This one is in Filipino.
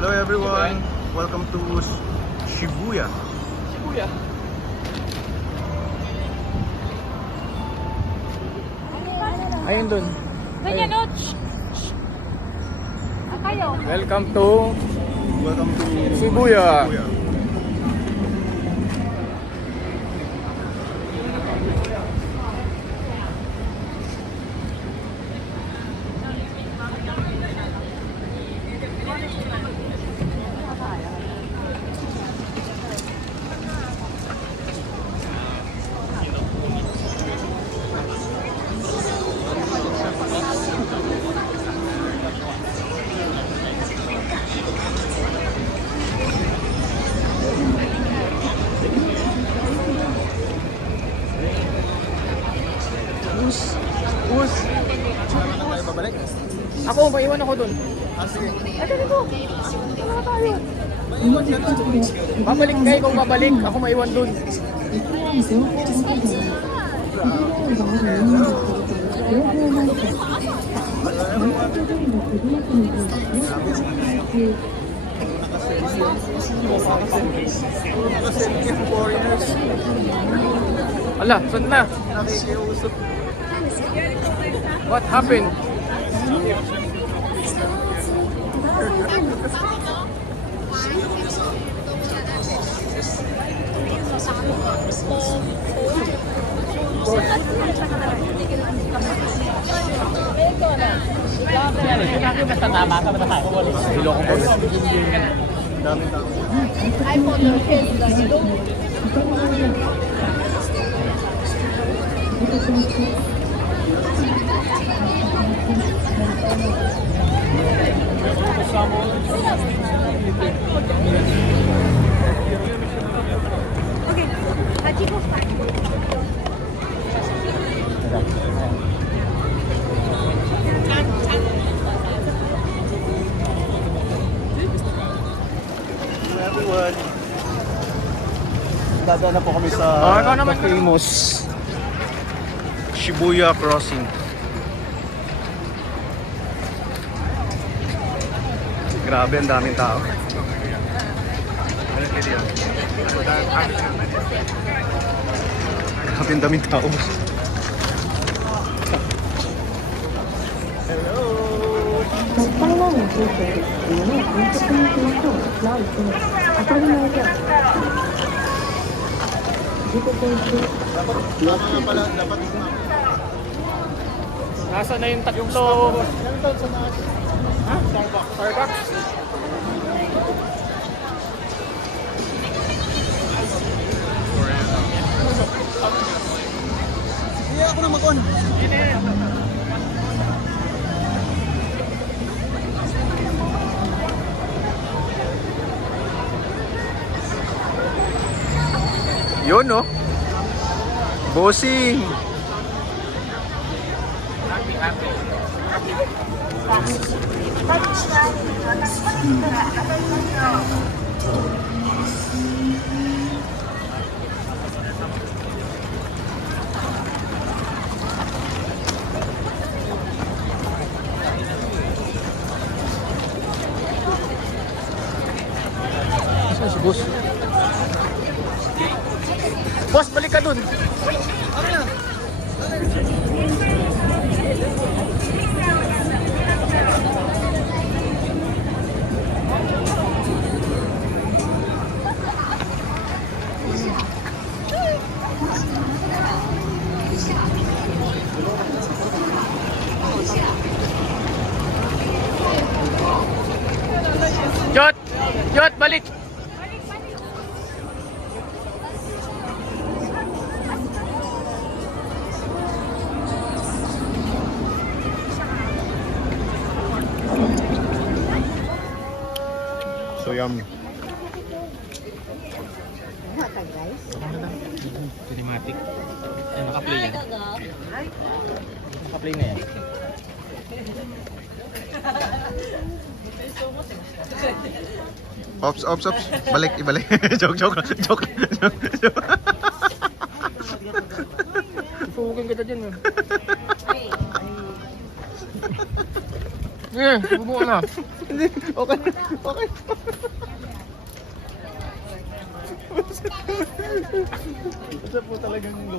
Hello everyone! Welcome to Shibuya. Shibuya. Ayun dun. Ganyan, no? Kayo. Welcome to Welcome to Shibuya. Us. Tayo babalik? Ako, maiwan ako dun. Sige. Ito dito. Wala tayo. Babalik kayo kung babalik. Ako maiwan dun. Ala, saan na? Nakikiusap. What happened? Siloko po. Daming tao. Okay. Hachiko. Hello everyone! Dadaan na po kami sa ikaw naman. famous Shibuya Crossing. Grabe, ang daming tao. Grabe, ang daming tao. Nasa na yung tatlo? Ha? Starbucks? Hindi ako na mag-on. Yun, no? Bossing! Saan si boss? Boss, balik ka dun. Jot! Jot, balik! So yummy. Cinematic. Ay, naka-play yan. Naka-play na yan. Ops, ops, ops. Balik, ibalik. Joke, joke, joke. Susukin kita dyan. Eh, bubuo na. Hindi, okay. Okay. Basta po talagang look.